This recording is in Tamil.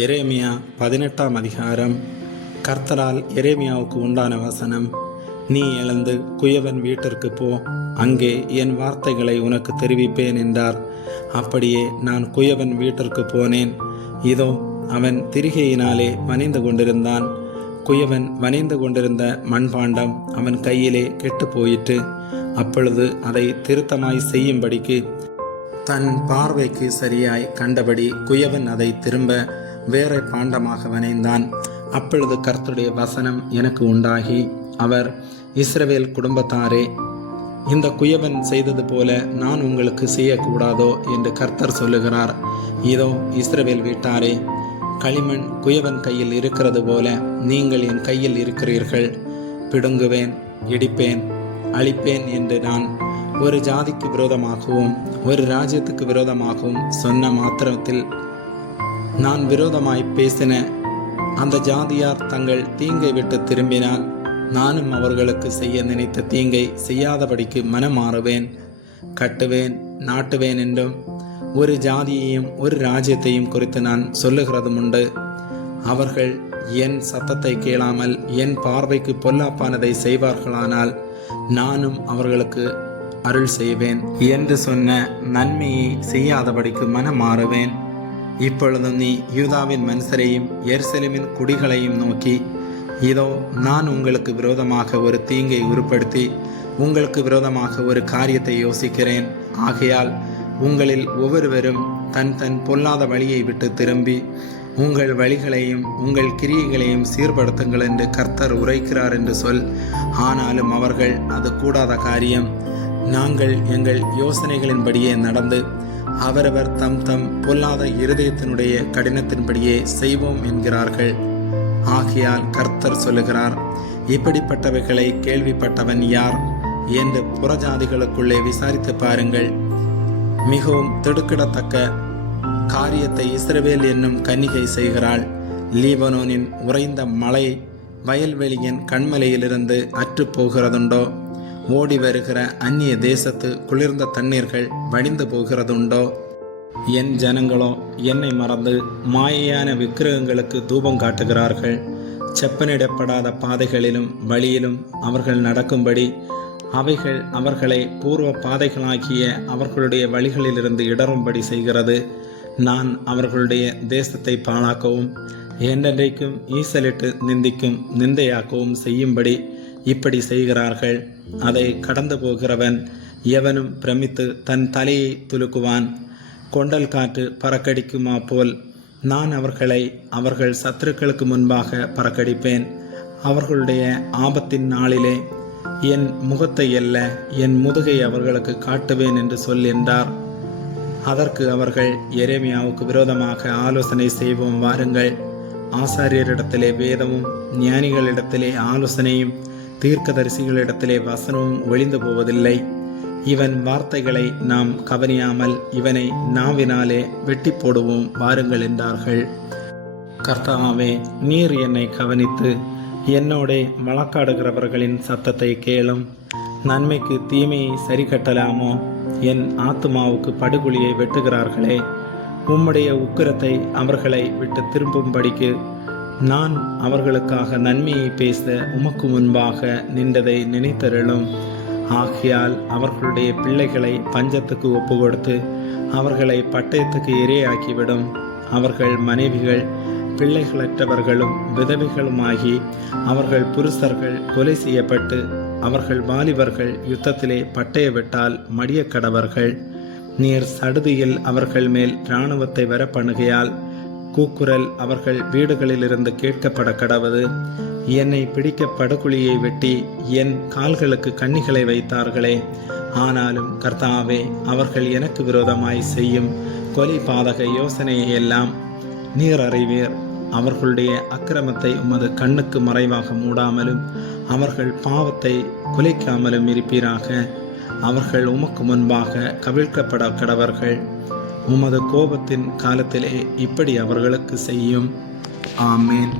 எரேமியா 18ஆம் அதிகாரம். கர்த்தரால் எரேமியாவுக்கு உண்டான வசனம். நீ எழுந்து குயவன் வீட்டிற்கு போ, அங்கே என் வார்த்தைகளை உனக்கு தெரிவிப்பேன் என்றார். அப்படியே நான் குயவன் வீட்டிற்கு போனேன். இதோ அவன் திரிகையினாலே வனைந்து கொண்டிருந்தான். குயவன் வனைந்து கொண்டிருந்த மண்பாண்டம் அவன் கையிலே கெட்டு போயிற்று. அப்பொழுது அதை திருத்தமாய் செய்யும்படிக்கு தன் பார்வைக்கு சரியாய் கண்டபடி குயவன் அதை திரும்ப வேற பாண்டமாக வனைந்தான். அப்பொழுது கர்த்தருடைய வசனம் எனக்கு உண்டாகி, அவர், இஸ்ரவேல் குடும்பத்தாரே, இந்த குயவன் செய்தது போல நான் உங்களுக்கு செய்யக்கூடாதோ என்று கர்த்தர் சொல்லுகிறார். இதோ இஸ்ரவேல் வீட்டாரே, களிமண் குயவன் கையில் இருக்கிறது போல நீங்கள் என் கையில் இருக்கிறீர்கள். பிடுங்குவேன், இடிப்பேன், அழிப்பேன் என்று நான் ஒரு ஜாதிக்கு விரோதமாகவும் ஒரு ராஜ்யத்துக்கு விரோதமாகவும் சொன்ன மாத்திரத்தில் நான் விரோதமாய் பேசின அந்த ஜாதியார் தங்கள் தீங்கை விட்டு திரும்பினால் நானும் அவர்களுக்கு செய்ய நினைத்த தீங்கை செய்யாதபடிக்கு மனம் மாறுவேன். கட்டுவேன், நாட்டுவேன் என்றும் ஒரு ஜாதியையும் ஒரு ராஜ்யத்தையும் குறித்து நான் சொல்லுகிறதும் உண்டு. அவர்கள் என் சத்தத்தை கேளாமல் என் பார்வைக்கு பொல்லாப்பானதை செய்வார்களானால் நானும் அவர்களுக்கு அருள் செய்வேன் என்று சொன்ன நன்மையை செய்யாதபடிக்கு மனம் மாறுவேன். இப்பொழுது நீ யூதாவின் மனுஷரையும் எருசலேமின் குடிகளையும் நோக்கி, இதோ நான் உங்களுக்கு விரோதமாக ஒரு தீங்கை உருப்படுத்தி உங்களுக்கு விரோதமாக ஒரு காரியத்தை யோசிக்கிறேன். ஆகையால் உங்களில் ஒவ்வொருவரும் தன் தன் பொல்லாத வழியை விட்டு திரும்பி உங்கள் வழிகளையும் உங்கள் கிரியைகளையும் சீர்படுத்துங்கள் என்று கர்த்தர் உரைக்கிறார் என்று சொல். ஆனாலும் அவர்கள், அது கூடாத காரியம், நாங்கள் எங்கள் யோசனைகளின்படியே நடந்து அவரவர் தம் தம் பொல்லாத இருதயத்தினுடைய கடினத்தின்படியே செய்வோம் என்கிறார்கள். ஆகையால் கர்த்தர் சொல்லுகிறார், இப்படிப்பட்டவைகளை கேள்விப்பட்டவன் யார் என்று புறஜாதிகளுக்குள்ளே விசாரித்து பாருங்கள். மிகவும் திடுக்கிடத்தக்க காரியத்தை இஸ்ரவேல் என்னும் கன்னிகை செய்கிறாள். லீபனோனின் உறைந்த மலை வயல்வெளியின் கண்மலையிலிருந்து அற்று போகிறதுண்டோ? ஓடி வருகிற அந்நிய தேசத்து குளிர்ந்த தண்ணீர்கள் வடிந்து போகிறதுண்டோ? என் ஜனங்களோ என்னை மறந்து மாயையான விக்கிரகங்களுக்கு தூபம் காட்டுகிறார்கள். செப்பனிடப்படாத பாதைகளிலும் வழியிலும் அவர்கள் நடக்கும்படி அவைகள் அவர்களை பூர்வ பாதைகளாகிய அவர்களுடைய வழிகளிலிருந்து இடரும்படி செய்கிறது. நான் அவர்களுடைய தேசத்தை பாழாக்கவும் என்றென்றைக்கும் ஈசலிட்டு நிந்திக்கும் நிந்தையாக்கவும் செய்யும்படி இப்படி செய்கிறார்கள். அதை கடந்து போகிறவன் எவனும் பிரமித்து தன் தலையை துலுக்குவான். கொண்டல் காற்று பறக்கடிக்குமா போல் நான் அவர்களை அவர்கள் சத்துருக்களுக்கு முன்பாக பறக்கடிப்பேன். அவர்களுடைய ஆபத்தின் நாளிலே என் முகத்தை அல்ல என் முதுகை அவர்களுக்கு காட்டுவேன் என்று சொல் என்றார். அதற்கு அவர்கள், எரேமியாவுக்கு விரோதமாக ஆலோசனை செய்வோம் வாருங்கள். ஆசாரியரிடத்திலே வேதமும் ஞானிகளிடத்திலே ஆலோசனையும் தீர்க்கதரிசிகளிடத்திலே வசனமும் ஒளிந்து போவதில்லை. இவன் வார்த்தைகளை நாம் கவனியாமல் இவனை நாவினாலே வெட்டி போடுவோம் வாருங்கள் என்றார்கள். கர்த்தாவே, நீர் என்னை கவனித்து என்னோடே வழக்காடுகிறவர்களின் சத்தத்தை கேளும். நன்மைக்கு தீமையை சரி கட்டலாமோ? என் ஆத்துமாவுக்கு படுகொலியை வெட்டுகிறார்களே. உம்முடைய உக்கிரத்தை அவர்களை விட்டு திரும்பும்படிக்கு நான் அவர்களுக்காக நன்மையை பேச உமக்கு முன்பாக நின்றதை நினைத்தருளும். ஆகையால் அவர்களுடைய பிள்ளைகளை பஞ்சத்துக்கு ஒப்பு கொடுத்து அவர்களை பட்டயத்துக்கு இரையாக்கிவிடும். அவர்கள் மனைவிகள் பிள்ளைகளற்றவர்களும் விதவைகளுமாகி அவர்கள் புருஷர்கள் கொலை செய்யப்பட்டு அவர்கள் வாலிபர்கள் யுத்தத்திலே பட்டய விட்டால் மடிய கடவர்கள். நீர் சடுதியில் அவர்கள் மேல் இராணுவத்தை வர பண்ணுகையால் கூக்குரல் அவர்கள் வீடுகளிலிருந்து கேட்கப்பட கடவது. என்னை பிடிக்க படுகுழியை வெட்டி என் கால்களுக்கு கண்ணிகளை வைத்தார்களே. ஆனாலும் கர்த்தாவே, அவர்கள் எனக்கு விரோதமாய் செய்யும் கொலை பாதக யோசனையை எல்லாம் நீர் அறிவீர். அவர்களுடைய அக்கிரமத்தை உமது கண்ணுக்கு மறைவாக மூடாமலும் அவர்கள் பாவத்தை குலைக்காமலும் இருப்பீராக. அவர்கள் உமக்கு முன்பாக கவிழ்க்கப்பட கடவர்கள். உமது கோபத்தின் காலத்திலே இப்படி அவர்களுக்கு செய்யும். ஆமேன்.